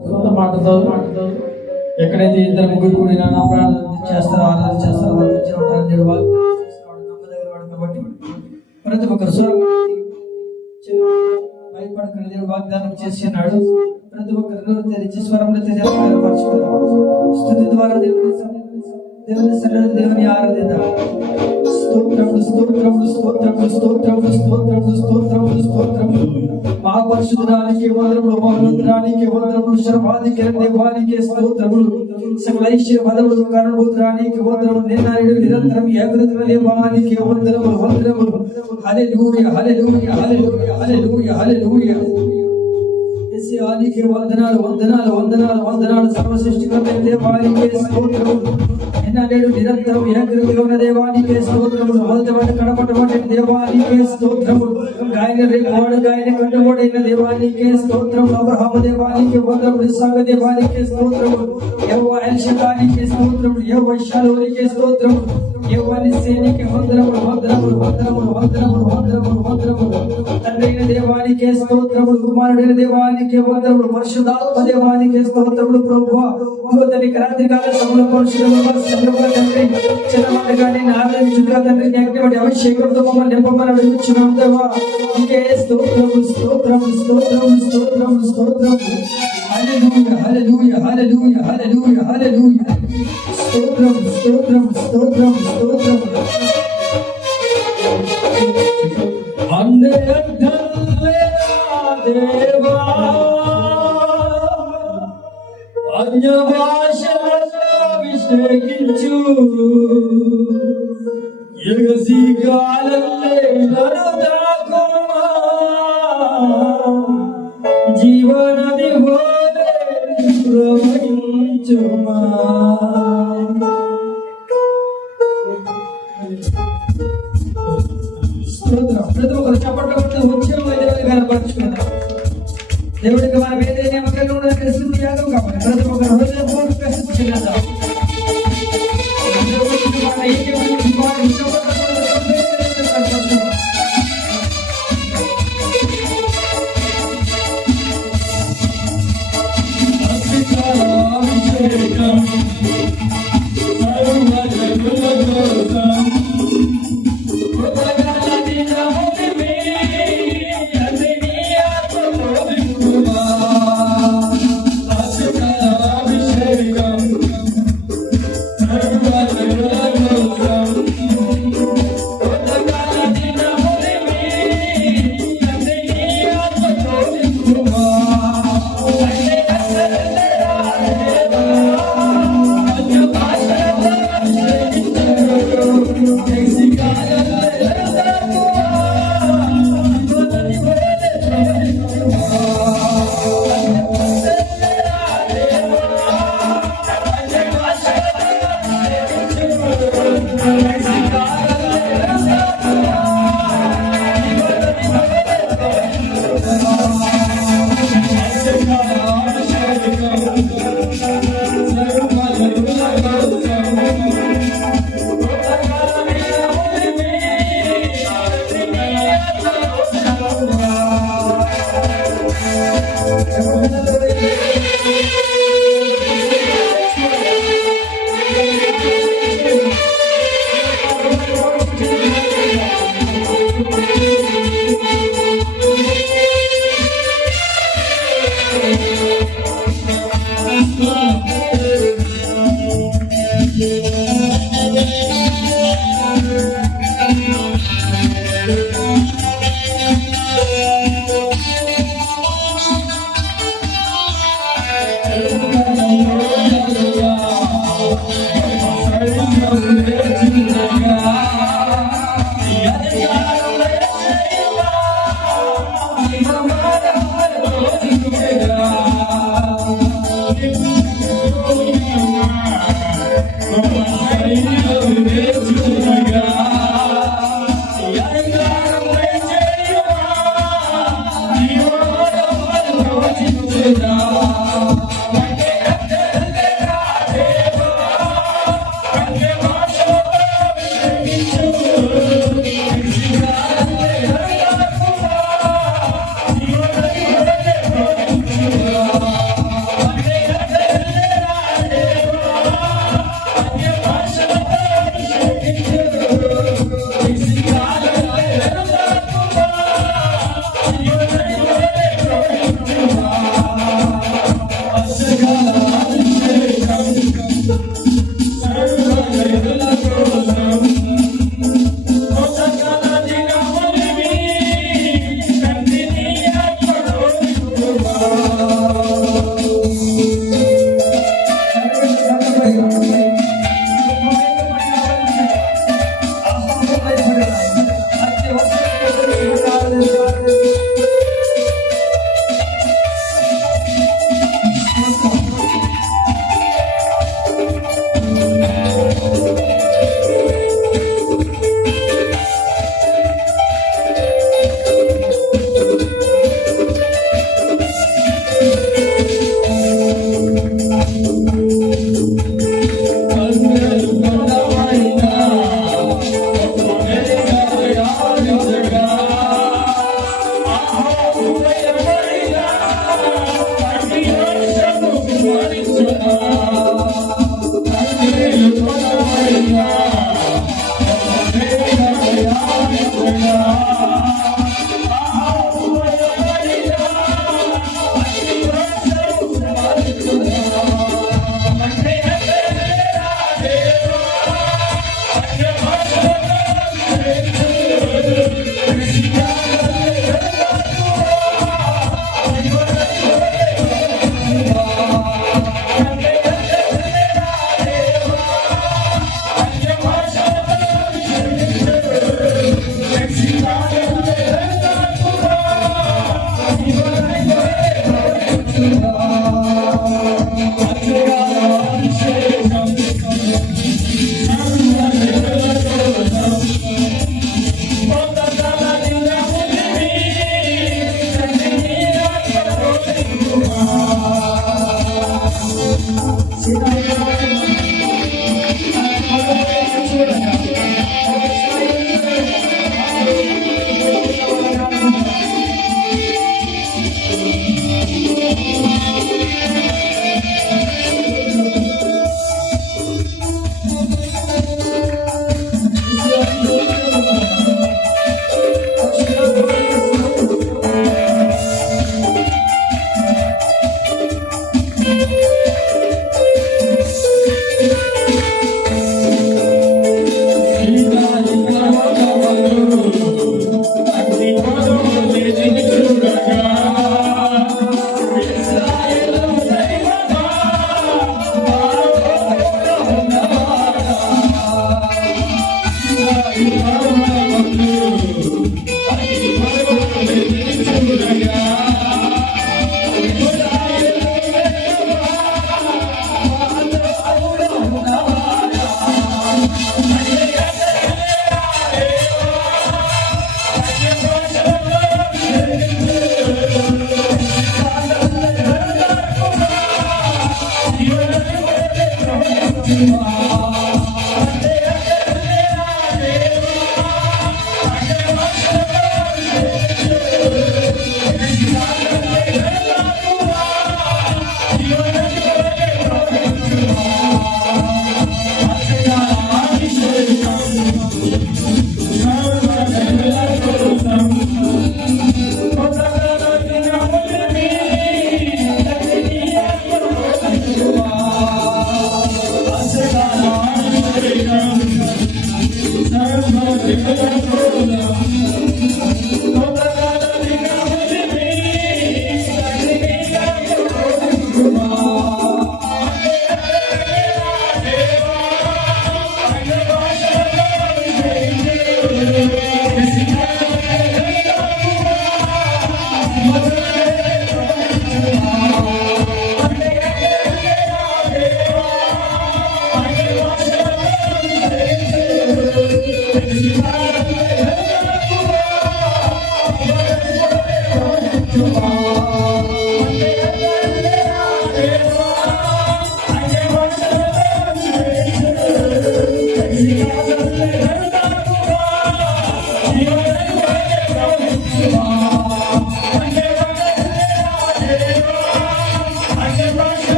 సొంత మాటతో ఎక్కడైతే ఇద్దరు ముగ్గురు కూడినా ప్రార్థన చేస్తారో ఆరాధన చేస్తారో వాళ్ళు వచ్చి ఉంటారని దేవుడు వాగ్దానం చేస్తున్నాడు. నమ్మదగినవాడు కాబట్టి ప్రతి ఒక్కరు భయపడకుండా దేవుడు వాగ్దానం చేస్తున్నాడు. ప్రతి ఒక్కరు నోరు తెరిచి స్వరంలో తెలియపరచుకున్నాడు. స్తుతి ద్వారా దేవుని సన్నిధిలో దేవుని ఆరాధిద్దాం. స్తోత్రములు స్తోత్రములు స్తోత్రములు స్తోత్రములు స్తోత్రములు స్తోత్రములు స్తోత్రములు మా పరిశుద్ధానికి వందనములు, మహోన్నతానికి వందనములు, సర్వాధికారి దేవానికి స్తోత్రములు, సకల ఐశ్వర్యపదములు కారణభూతానికి వందనములు, నిన్నయుడు నిరంతరం ఏకృతుల దేవానికి వందనములు వందనములు. హల్లెలూయా హల్లెలూయా హల్లెలూయా హల్లెలూయా హల్లెలూయా. యేసయ్యానికి వందనాలు వందనాలు వందనాలు వందనాలు. సర్వ సృష్టికర్త దేవానికి స్తోత్రములు, నిన్నయుడు నిరంతరం ఏకృతిగా ఉన్న దేవానికి స్తోత్రములు, మొదటి కడపటి దేవానికి స్తోత్రములు, గాయన రేపాడు గాయన కట్టుబడైన దేవానికి స్తోత్రములు, అబ్రహాము దేవానికి వందనములు, ఇస్సాకు దేవానికి స్తోత్రములు, యెహోవా ఎల్షదానికి స్తోత్రములు, యెహోవా షాలోనికి స్తోత్రములు, యెహోవా నిస్సీనికి వందనములు వందనములు వందనములు వందనములు వందనములు వందనములు. తండ్రైన దేవానికి స్తోత్రములు, కుమారుడైన దేవానికి వందనములు, పరిశుద్ధాత్మ దేవానికి స్తోత్రములు. ప్రభువా తండ్రికి రాత్రికాల సమయంలో పరిశుద్ధముగా తండ్రి చిన్నమాటగానే ఆరాధించుగా తండ్రికి అగ్నివంటి అభిషేకంతో మమ్మల్ని నింపమని అడుగుచున్నాం దేవా. నీకే స్తోత్రములు స్తోత్రములు స్తోత్రములు స్తోత్రములు స్తోత్రములు. హల్లెలూయా హల్లెలూయా హల్లెలూయా హల్లెలూయా హల్లెలూయా. స్తోత్రములు స్తోత్రములు స్తోత్రములు స్తోత్రములు. దేవా అన్య భాషలలో అభిషేకించు, ఎగసి గాలల్లే నన్ను తాకుమా, జీవనది వలె ప్రవహించుమా. స్తోత్రం. ప్రతి ఒక్కరు చప్పట్లు కొట్టి వచ్చే దేవుడిని కనపరుచుకుందాం. దేవుడికి మన వేరే నియమకాలు ప్రసిద్ధి యాగం కావాలి. ప్రతి ఒక్కరు హృదయపూర్వక ప్రసిద్ధి చేద్దాం.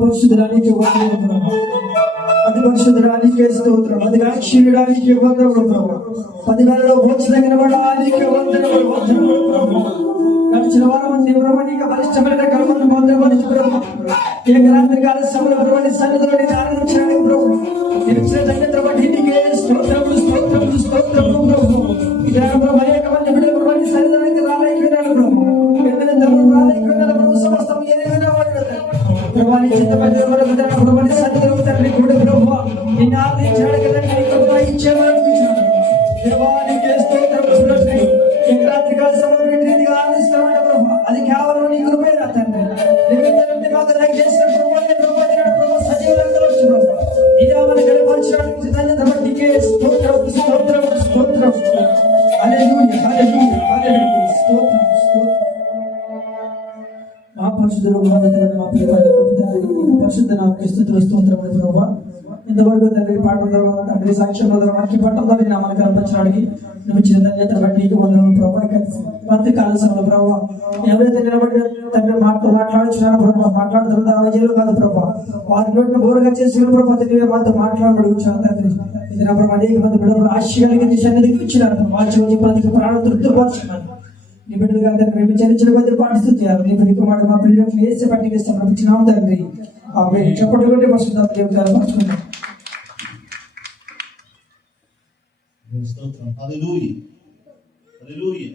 పరిశుద్ధరానికి వందనములు, అతి పరిశుద్ధరానికి స్తోత్రం, అది క్షీణానికి వందనములు ప్రభు, 10,000లో భోజనగిన వాడానికి వందనములు వందనములు ప్రభు. గడిచిన వారం ప్రభు నీకు బలిష్టమైన కర్మను పొందమని ప్రభు, ఈ రాత్రి కాల సమయంలో ప్రభు సన్నిధిలో ఆరాధించడానికి ప్రభు ఇచ్చిన ధన్యత బట్టి నీకే స్తోత్రములు స్తోత్రములు స్తోత్రములు ప్రభు. ఇదే ప్రభు అనేక మంది బిడ్డలు ప్రభు సన్నిధానికి రాలేకపోయినారు ప్రభు, రాలేకపోయినారు ప్రభు, సమస్తం ఏదైనా ప్రభాని చిత్తపడి వరకు ప్రభాని సన్నిధిలో తండ్రి కూడా ప్రభు నిన్ను ఆరాధించడానికి తండ్రి ఇచ్చేవారు దేవానికి స్తోత్రములు తండ్రి. ఈ రాత్రి కాల సమయంలో రీతిగా ఆరాధిస్తామని ప్రభు, అది కేవలం నీ కృపేనా తండ్రి. దేవేంద్రుని మాకు దయచేసిన ప్రభు సజీవులందరూ వచ్చు ప్రభు, ఇదే మన గడపరచడానికి ధన్యత బట్టికే స్తోత్రము స్తోత్రము స్తోత్రం. హల్లెలూయా హల్లెలూయా హల్లెలూయా స్తోత్రం స్తోత్రం. మా పరిశుద్ధులు మా పరిశుద్ధ నాకు స్తుతులు స్తోత్రములు ప్రభు. ఇంతవరకు తండ్రి పాటల ద్వారా తండ్రి సాక్ష్యం వాక్య పట్టం ద్వారా నా మనకు కనిపించడానికి నువ్వు ఇచ్చిన ధన్యత బట్టి నీకు వందనములు ప్రభు. ప్రతి కాల సమయంలో ప్రభు ఎవరైతే నిలబడి తండ్రి మాట్లాడుచున్నారో ప్రభు, మాట్లాడుతున్న అవజీలు కాదు ప్రభు, వారి నోటిని బోరుగా చేసిన ప్రభు నీవే మాతో మాట్లాడబడి వచ్చాను తండ్రి. ఇది నా ప్రభు అనేక మంది బిడ్డలు ఆశ కలిగి సన్నిధికి ఇచ్చినారు, వాచి ప్రతి ప్రాణం తృప్తిపరచున్నాను. నీ బిడ్డలుగా తండ్రి మేము చరించిన కొద్ది పాటిస్తున్నారు. నీ బిడ్డకు మాట మా పిల్లలకు వేసే పట్టికి ఇచ్చినాము తండ్రి. చెప్పటి కొట్టి పరుచుకుంటాం. స్తోత్రం. హల్లెలూయా హల్లెలూయా.